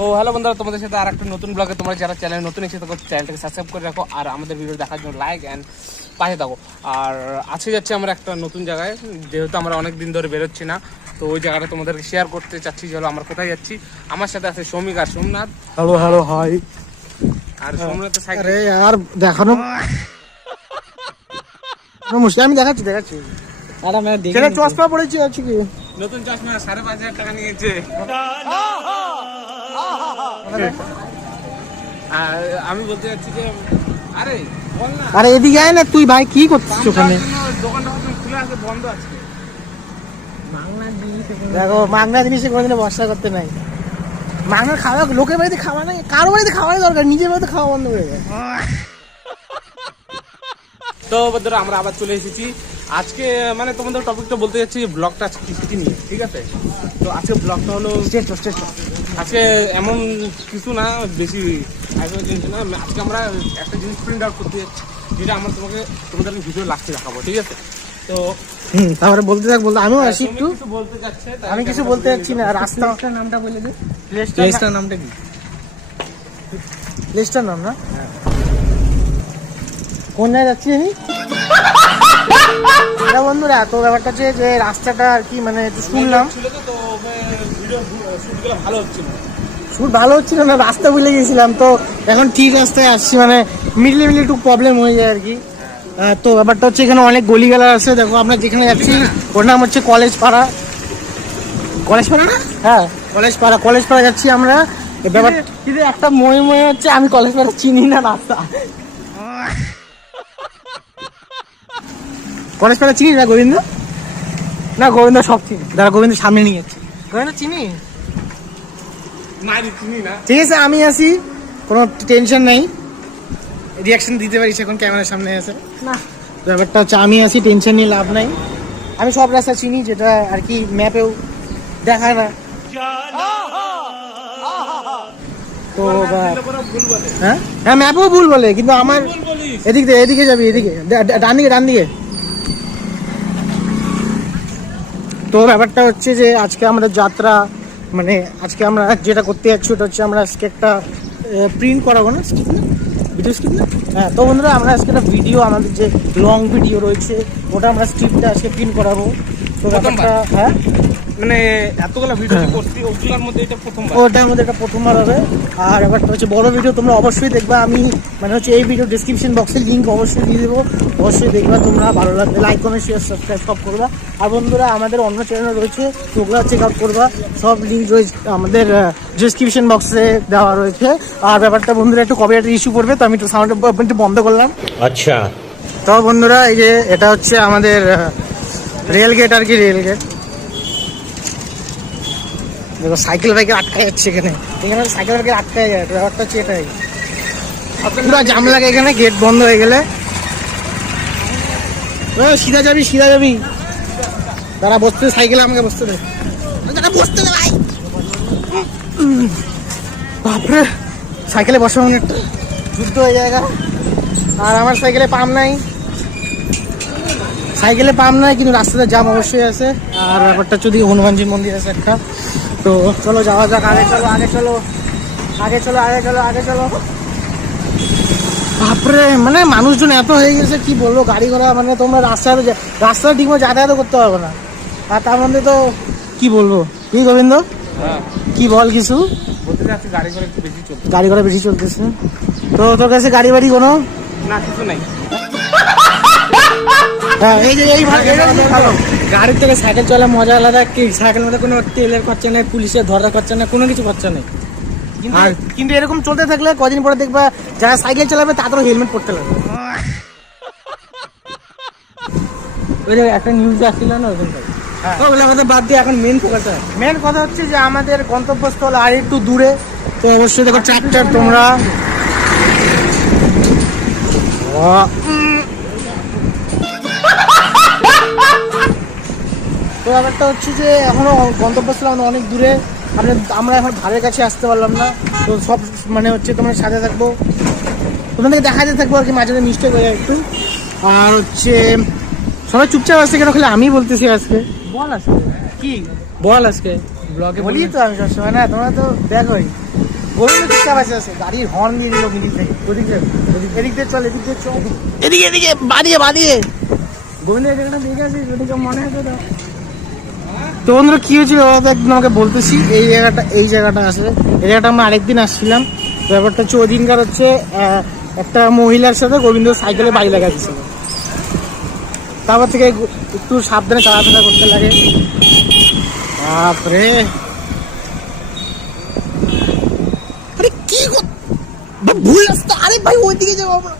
তো হ্যালো বন্ধুরা, তোমাদের সাথে আর একটা নতুন ব্লগে তোমরা যারা চ্যানেল নতুন এসে থাকো চ্যানেলটাকে সাবস্ক্রাইব করে রাখো আর আমাদের ভিডিও দেখার জন্য লাইক অ্যান্ড পাশে থাকো। আর আজকে যাচ্ছি আমরা একটা নতুন জায়গায়, যেহেতু আমরা অনেক দিন ধরে বেরোচ্ছি না, তো ওই জায়গাটা তোমাদেরকে শেয়ার করতে চাচ্ছি। চলো আমরা কোথায় যাচ্ছি। আমার সাথে আছে সৌমিক আর সোমনাথ। Hello hello hi. আর সোমনাথের সাইকেল আরে यार দেখানো মুশকিল, আমি দেখাচ্ছি আরে আমি দেখি ছেলে চশমা পড়েছি আছে কি নতুন চশমা 5,500 টাকা নিয়েছে। আর আমি বলতে চাচ্ছি যে আরে বল না, আরে এদিকে আয় না তুই ভাই, কি করছিস ওখানে? দোকানটা খুলে আছে, বন্ধ আছে। দেখো মাংনা জিনিসে কোনোদিনও ভরসা করতে নাই। মাংনা খাওয়া লোকের বাড়িতে খাওয়া নাই, কারো বাড়িতে খাওয়াই দরকার, নিজের বাড়িতে খাওয়া বন্ধ করে দেয়। তো বন্ধুরা আমরা আবার চলে এসেছি আজকে, মানে তোমাদের টপিকটা বলতে যাচ্ছি ব্লগটা আজকে কৃষি নিয়ে, ঠিক আছে? তো আজকে ব্লগটা হলো আজকে এমন কিছু না, বেশি জিনিস না। আজকে আমরা একটা জিনিস প্রিন্ট আউট করতে যাচ্ছি, যেটা আমরা তোমাদের ভিডিও লাগতে দেখাবো, ঠিক আছে? তো তারপরে বলতে আমিও আসি একটু। কিছু বলতে চাচ্ছে, আমি কিছু বলতে যাচ্ছি না। রাস্তাটার নামটা বলে দে। প্লেসটার নামটা কি? প্লেসটার নাম না, কোন জায়গায় যাচ্ছি আমি? এটা বন্ধুরা, তো ব্যাপারটা হচ্ছে যে রাস্তাটা আর কি, মানে একটু শুনলাম ছিল তো ভিডিও শুটগুলো ভালো হচ্ছিল, শুট ভালো হচ্ছিল না, রাস্তা ভুলে গেছিলাম। তো এখন ঠিক রাস্তায় আসছি, মানে মিডলে একটু প্রবলেম হয়ে যায় আর কি। তো ব্যাপারটা হচ্ছে এখানে অনেক গলিগালা আছে। দেখো আমরা যেখানে যাচ্ছি ওর নাম হচ্ছে কলেজ পাড়া না? হ্যাঁ কলেজ পাড়া যাচ্ছি আমরা। ব্যাপার কিন্তু একটা মনে হচ্ছে আমি কলেজ পাড়া চিনি না রাস্তা। কলেজ পাড়া চিনি না গোবিন্দ? না গোবিন্দ সব চিনি, দাঁড়া গোবিন্দ সামনে নিয়ে যাচ্ছি। গোবিন্দ চিনি? না চিনি না। ঠিক আছে আমি আসি, কোনো টেনশন নাই, রিয়াকশন দিতে পারিস এখন ক্যামেরার সামনে আছে না। ব্যাপারটা হচ্ছে আমি আসি, টেনশন নিয়ে লাভ নাই। আমি সব রাস্তা চিনি, যেটা আর কি ম্যাপেও দেখায় না। তো হ্যাঁ ম্যাপেও ভুল বলে, কিন্তু আমার এদিকে যাবি, এদিকে ডান দিকে। তো ব্যাপারটা হচ্ছে যে আজকে আমরা যাত্রা, মানে আজকে আমরা যেটা করতে যাচ্ছি ওটা হচ্ছে আমরা আজকে একটা প্রিন্ট করাবো না, ভিডিও স্ক্রিপ্ট না? হ্যাঁ, তো বন্ধুরা আমরা আজকে একটা ভিডিও, আমাদের যে লং ভিডিও রয়েছে ওটা আমরা স্ক্রিপ্টটা আজকে প্রিন্ট করাবো। তো ব্যাপারটা হ্যাঁ, মানে এতগুলো ভিডিও করছি, ওগুলোর মধ্যে এটা প্রথমবার, ওটার মধ্যে এটা প্রথমবার হবে। আর ব্যাপারটা হচ্ছে বড় ভিডিও তোমরা অবশ্যই দেখবে। আমি মানে হচ্ছে এই ভিডিও ডিসক্রিপশন বক্সে লিঙ্ক অবশ্যই দিয়ে দেবো, অবশ্যই দেখবে তোমরা। ভালো লাগবে লাইক কমেন্ট শেয়ার সাবস্ক্রাইব সব করবা। আর বন্ধুরা আমাদের অন্য চ্যানেল রয়েছে, ওগুলো চেক আউট করবা, সব লিঙ্ক রয়েছে আমাদের ডিসক্রিপশন বক্সে দেওয়া রয়েছে। আর ব্যাপারটা বন্ধুরা একটু কপিরাইট ইস্যু করবে, তো আমি একটু সাউন্ড একটু বন্ধ করলাম। আচ্ছা, তো বন্ধুরা এই যে এটা হচ্ছে আমাদের রেল গেট আর কি, রেল গেট। দেখো সাইকেল আটকায় যাচ্ছে এখানে সাইকেল আটকায় যায়। ব্যাপারটা হচ্ছে এটাই, পুরো জাম লাগে এখানে, গেট বন্ধ হয়ে গেলে। সিধা যাবি তারা বসতে, সাইকেলে আমাকে বসতে দে ভাই। বাপরে, সাইকেলে বসে মনে একটা যুদ্ধ হয়ে জায়গা। আর আমার সাইকেলে পাম্প নাই, কিন্তু রাস্তাতে জাম অবশ্যই আছে। আর ব্যাপারটা যদি হনুমানজি মন্দির আছে একটা। তো চলো যাওয়া যাক, আগে চলো। বাপরে, মানে মানুষজন এত হয়ে গেছে কি বলবো, গাড়ি ঘোড়া, মানে তোমরা রাস্তায় ঠিকমতো যাতায়াত করতে পারবে না। আর তার মধ্যে তো কি বলবো, কি গোবিন্দ কি বল কিছু বলতে চাচ্ছি, গাড়ি ঘোড়া একটু বেশি চলছে, গাড়ি ঘোড়া বেশি চলতেছে। তো তোর কাছে গাড়ি বাড়ি কোনো না কিছু নাই? গাড়ির থেকে সাইকেল চলা মজা আলাদা। কি সাইকেলের মধ্যে কোনো তেলের খরচা নেই, পুলিশের ধরার খরচা নেই, কোনো কিছু খরচা নেই। কিন্তু এরকম চলতে থাকলে কদিন পরে দেখবা যারা সাইকেল চালাবে তাদেরও হেলমেট পরতে লাগবে। ওই যে একটা নিউজ আসছিল না ওখানটায়, ওগুলো আমাদের বাদ দিয়ে এখন মেন কথা হচ্ছে যে আমাদের গন্তব্যস্থল আর একটু দূরে। তো অবশ্যই দেখো ট্রাক্টর তোমরা, তো ব্যাপারটা হচ্ছে যে এখনো গন্তব্যস্থল আমাদের অনেক দূরে। আমরা এখন ধারের কাছে আসতে পারলাম না। তো সব মানে হচ্ছে তোমার সাথে থাকবো, তোমাদেরকে দেখাতে থাকবো আর কি, মাঝে মাঝে মিস্টেক হয়ে যায় একটু। আর হচ্ছে সবাই চুপচাপ আসছে কেন, খালি আমি বলতেছি আজকে। বল আজকে কি বল, আজকে ব্লগে বলি তো আমি সবসময় না, তোমরা তো দেখোই গোবিন্দ চুপচাপ আছে, গাড়ির হর্ন দিয়ে দিল মিডিল থেকে, ওদিক দিয়ে এদিক দিয়ে চল, এদিক দিয়ে চল, এদিকে এদিকে বাড়িয়ে গোবিন্দ এই জায়গাটা দেখে আসিস, ওদিকে মনে আছে তো? তো বন্ধুরা কি হয়েছিল বাবা একদিন আমাকে বলতেছি, এই জায়গাটা আসলে এই জায়গাটা আমরা আরেকদিন আসছিলাম। ব্যাপারটা হচ্ছে ওদিনকার হচ্ছে একটা মহিলার সাথে গোবিন্দ সাইকেলে বাড়ি লাগা দিচ্ছিল, তারপর থেকে একটু সাবধানে চলাফেরা করতে লাগে। বাপরে আরে কি ভুল রাস্তা, আরে ভাই ওইদিকে যাবো আমরা।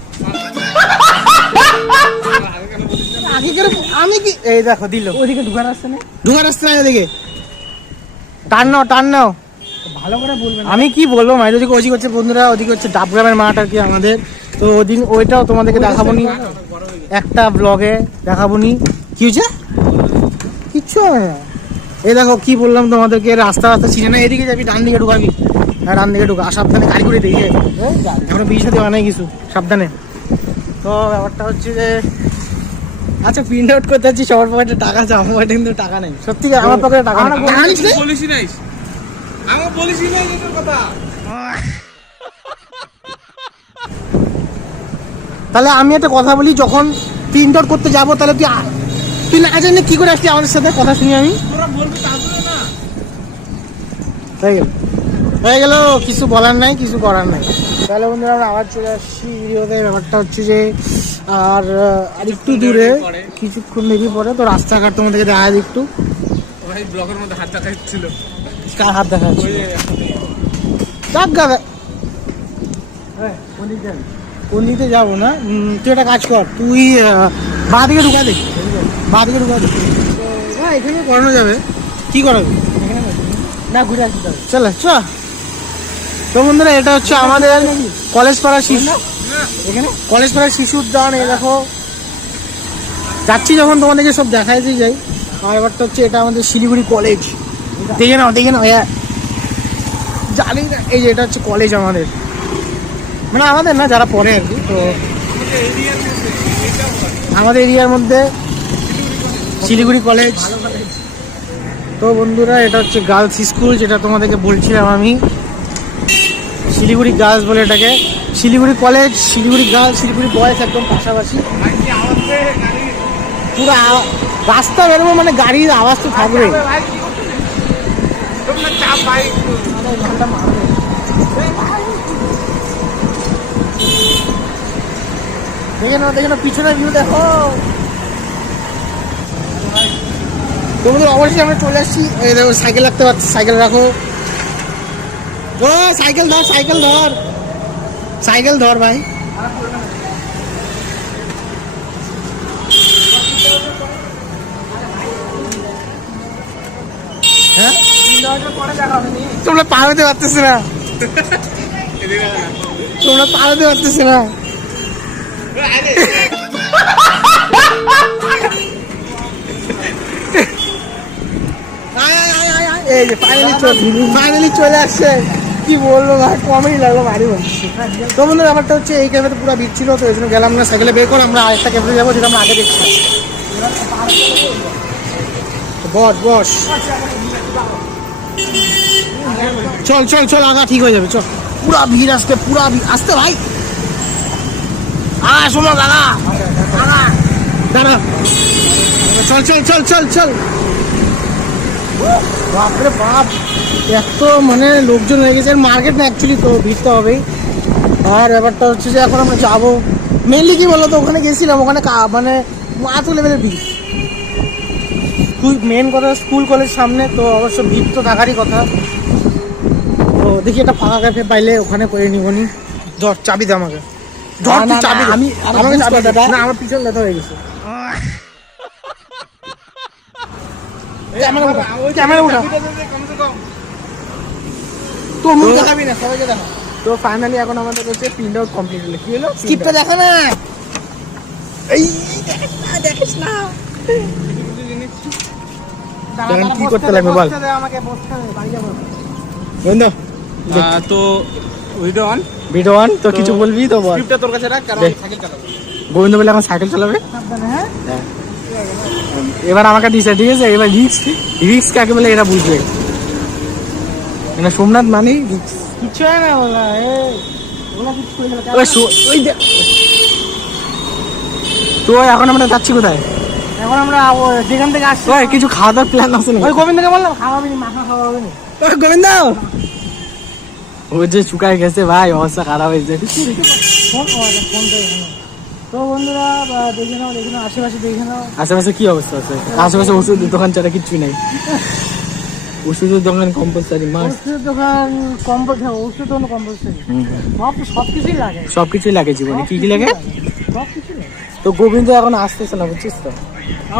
আমি কি এই দেখো দিল ওইদিকে ঢুকার আসছে না, ঢুকার রাস্তা নাই ওদিকে, টান নাও ভালো করে বলবেন। আমি কি বলবো মাইল ওদিকে ওজি করছে বন্ধুরা, ওদিকে হচ্ছে ডাবগ্রামের মাঠ আর কি আমাদের। তো ওদিন ওইটাও তোমাদেরকে দেখাবো নি, একটা ব্লগে দেখাবো নি। কি হয়েছে? কিচ্ছু হবে না। এই দেখো কি বললাম তোমাদেরকে, রাস্তা চিনে না, এদিকে যাবি ডান দিকে ঢুকাবি, হ্যাঁ ডান দিকে ঢুকা, সাবধানে গাড়ি করে দেখে এখনো বিয়ে দেওয়া নাই কিছু, সাবধানে। তো ব্যাপারটা হচ্ছে যে আচ্ছা প্রিন্ট আউট করতে যাচ্ছি, সবার পকেটে টাকা আছে, আমার পকেটে কিন্তু টাকা নেই। সত্যি আমার পকেটে টাকা নেই। টাকা নিস রে? বলিসই নাই, আমার বলিসই নাই এটার কথা। তাহলে আমি একটা কথা বলি, যখন প্রিন্ট আউট করতে যাবো তাহলে তুই না জানি কি করে আসলি আমাদের সাথে, কথা শুনি আমি। তোরা বলবি তারপরে না। হয়ে গেল কিছু বলার নাই, কিছু করার নাই। তাহলে বন্ধুরা আমরা আবার চলে আসছি ভিডিওতে। ব্যাপারটা হচ্ছে যে আর একটু দূরে কিছুক্ষণ দেরি পরে তো রাস্তাঘাট তোমাদেরকে দেখা যায় একটু। ভাই ব্লগের মধ্যে হাত দেখা ছিল, কার হাত দেখা যাচ্ছে? ওই যে যাক গা, কোন দিকে যাবো না, তুই একটা কাজ কর, তুই বাঁ দিকে ঢুকা দে, হ্যাঁ এখানে করানো যাবে। কি করাবে? না ঘুরে আসতে হবে। চলে চ। তো বন্ধুরা এটা হচ্ছে আমাদের কলেজ পাড়ার শিশু, এখানে কলেজ পাড়ার শিশু উদ্যান। এই দেখো যাচ্ছি যখন তোমাদেরকে সব দেখাইতে যাই। আর ব্যাপারটা হচ্ছে এটা আমাদের শিলিগুড়ি কলেজ, দেখে নাও জানি না। এই যে এটা হচ্ছে কলেজ আমাদের, মানে আমাদের না যারা পড়ে আর কি। তো আমাদের এরিয়ার মধ্যে শিলিগুড়ি কলেজ। তো বন্ধুরা এটা হচ্ছে গার্লস স্কুল, যেটা তোমাদেরকে বলছিলাম আমি, শিলিগুড়ি গার্লস বলে এটাকে। Siliguri college, Siliguri girls, Siliguri boys একদম পাশাপাশি। পুরো রাস্তা বেরোবো মানে গাড়ির আওয়াজ তো থাকবে। দেখে নাও পিছনের ভিউ দেখো। তোমাদের অবশ্যই আমরা চলে আসছি। এই দেখো সাইকেল রাখতে পারছি, সাইকেল রাখো। ও সাইকেল ধর ভাই। হ্যাঁ তোমরা পার হতে পারতেছে না, এই যে ফাইনালি চলে আসছে। কি বলবো ভাই, কমেডি লাগলো ভারী বলছি। তো বন্ধুর ব্যাপারটা হচ্ছে এই ক্যাফেতে পুরো ভিড় ছিল, তো এই জন্য গেলাম না, সাইকেলে বের করে আমরা আরেকটা ক্যাফেতে যাবো যেটা আমরা আগে দেখছিলাম। বস চল আগা ঠিক হয়ে যাবে, চল। পুরা ভিড় আসতে, আসতে ভাই। শোনো দাদা, দাঁড়া, চল। বাপরে বাপ, এত মানে লোকজন হয়ে গেছে। মার্কেট না অ্যাকচুয়ালি, তো ভিড় তো হবেই। আর ব্যাপারটা হচ্ছে যে এখন আমরা যাবো মেনলি কি বলতো, ওখানে গেছিলাম, ওখানে মানে মাথা লেভেলের ভিড়। মেন কথা স্কুল কলেজ সামনে, তো অবশ্য ভিড় তো থাকারই কথা। তো দেখি একটা ফাঁকা ক্যাফে পাইলে ওখানে করে নিবনি। ধর চাবি দে আমাকে, চাবি আমাকে চাবি দে। না আমার পিছন ব্যথা হয়ে গেছে। ক্যামেরা উঠা, তোর মুখ দেখাবি না, সবাইকে দেখা। তো ফাইনালি এখন আমাদের হচ্ছে প্রিন্ট আউট কমপ্লিট হলো। কি হলো? স্কিপটা দেখা না, এই দেখিস না। কি করতে লাগবে বল আমাকে বসতে হবে, বাড়ি যাবো। বন্ধু। তো ভিডিও অন তো কিছু বলবি তো বল। স্ক্রিপ্টটা তোর কাছে রাখ, কারণ আমি সাইকেল চালাবো। গোবিন্দ বলে এখন সাইকেল চালাবে। হ্যাঁ এবার আমাকে দিছে, ঠিক আছে? এবার রিক্স কাকে বলে এরা বুঝবে। মানে সোমনাথ মানেই রিক্স। কিচ্ছু হয় না ওলা, ওলা কিছু করে গেল। ওই তো এখন আমরা যাচ্ছি কোথায়? এখন আমরা যেখান থেকে আসছি, ওই কিছু খাওয়া দাওয়ার প্ল্যান আছে না? ওই গোবিন্দকে বললাম খাওয়াবি নি, মাখা খাওয়াবি নি। গোবিন্দ ও যে শুকায় গেছে ভাই, অবস্থা খারাপ হয়েছে। ফোন ফোনটা এখানে। তো বন্ধুরা দেখে নাও আশেপাশে দেখে নাও। আশেপাশে কি অবস্থা আছে? আশেপাশে ওষুধের দোকান ছাড়া কিচ্ছুই নাই। ওষুধের দোকান কম্পালসারি মাস। ওষুধের দোকান কম্পালসারি, ওষুধ দোকান কম্পালসারি, সবকিছুই লাগে। সবকিছুই লাগে জীবনে। কি কি লাগে? সবকিছু লাগে। তো গোবিন্দ এখন আসতেছে না, বুঝছিস তো?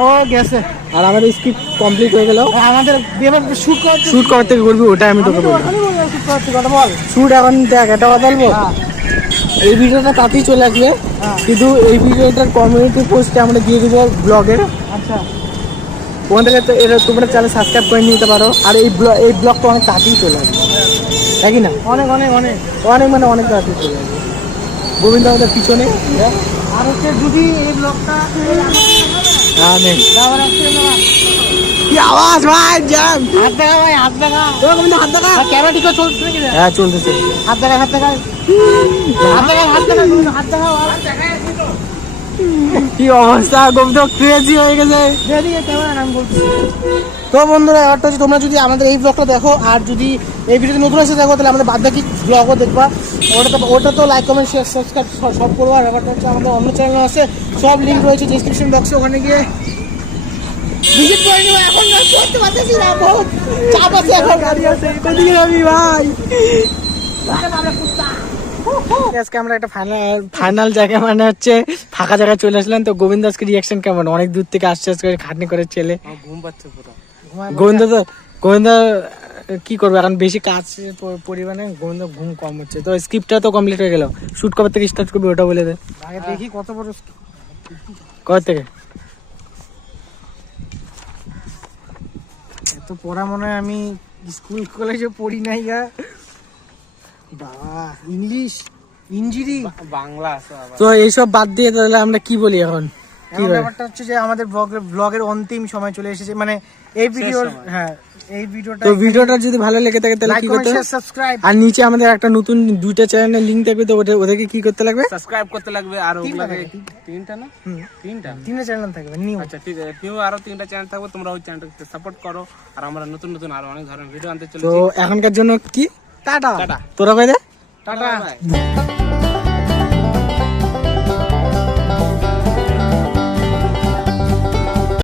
ও গেছে। আর আমাদের স্ক্রিপ্ট কমপ্লিট হয়ে গেল। আমাদের এবার শুট করতে, শুট করতে বলবি, ওটা আমি তোকে বলবো। শুট করতে কথা বল। শুট এখন দেখ, একটা কথা বলবো, এই ভিডিওটা তাতেই চলে আসবে, কিন্তু এই ভিডিওটার কমিউনিটি পোস্টে আমরা দিয়ে দিব ব্লগের। আচ্ছা, ওখান থেকে তো এটা তোমরা চ্যানেল সাবস্ক্রাইব করে নিতে পারো। আর এই ব্লগটা অনেক তাড়াতাড়ি চলে আসবে, তাই কি না? অনেক অনেক অনেক অনেক মানে অনেক তাড়াতাড়ি চলে আসবে। গোবিন্দ আমাদের পিছনে। আর হচ্ছে যদি এই ব্লগটা কি আওয়াজ ভাই, জ্যাম। হাত দেখা ভাই, হাত দেখা। গোবিন্দ হাত দেখা। ক্যামেরা ঠিক চলছে নাকি? হ্যাঁ চলতেছে। হাত দেখা, হাত দেখা, হাত দেখা, হাত দেখা, হাত দেখা। কি অবস্থা, গোবিন্দ ক্রেজি হয়ে গেছে। ক্যামেরা নাম বলছি। তো বন্ধুরা এবারটা হচ্ছে, তোমরা যদি আমাদের এই ব্লগটা দেখো আর যদি এই ভিডিওতে নতুন এসে দেখো, তাহলে আমাদের বাদ বাকি ব্লগও দেখবা। ওটা তো লাইক কমেন্ট শেয়ার সাবস্ক্রাইব সব করবো। আর ব্যাপারটা হচ্ছে আমাদের অন্য চ্যানেল আছে, সব লিঙ্ক রয়েছে ডিসক্রিপশন বক্সে, ওখানে গিয়ে ভিজিট করে নিও। এখন করতে পারতেছি না, বহুত চাপ আছে, এখন গাড়ি আছে। কোথায় যাবি ভাই? আজকে আমরা একটা ফাইনাল জায়গায়, মানে হচ্ছে ফাঁকা জায়গায় চলে আসলাম। তো গোবিন্দ আজকে রিয়াকশন কেমন? অনেক দূর থেকে আসছে, আজকে খাটনি করে ছেলে। ঘুম পাচ্ছে পুরো। গোবিন্দ কি করবে এখন, বেশি কাজ পরিমাণে গোবিন্দ ঘুম কম হচ্ছে। তো স্ক্রিপ্টটা তো কমপ্লিট হয়ে গেল, শুট কবে থেকে স্টার্ট করবি ওটা বলে দে। আগে দেখি কত বড়। কবে থেকে? এত পড়া মনে হয় আমি স্কুল কলেজে পড়ি নাই গা। বাবা, ইংলিশ, ইঞ্জিরি, বাংলা আছে আবার। তো এইসব বাদ দিয়ে তাহলে আমরা কি বলি এখন? এখন ব্যাপারটা হচ্ছে যে আমাদের ব্লগের অন্তিম সময় চলে এসেছে, মানে এই ভিডিওর। হ্যাঁ, এই ভিডিওটা, তো ভিডিওটা যদি ভালো লেগে থাকে তাহলে লাইক কি কমেন্ট করতে শেয়ার হবে? সাবস্ক্রাইব। আর নিচে আমাদের একটা নতুন 2টা চ্যানেলের লিংক থাকবে, তো ওদেরকে কি করতে লাগবে? সাবস্ক্রাইব করতে লাগবে। আর ওগুলাকে তিনটা না, তিনটা চ্যানেল থাকবে নিউ। আচ্ছা ঠিক আছে, নিউ আরো 3টা চ্যানেল থাকবে, তোমরা ওই চ্যানেলটাকে সাপোর্ট করো। আর আমরা নতুন নতুন আরো অনেক ধরনের ভিডিও আনতে তো চলেছি। এখনকার জন্য কি টাটা। টাটা। তোরা কই দে? টাটা। বাই।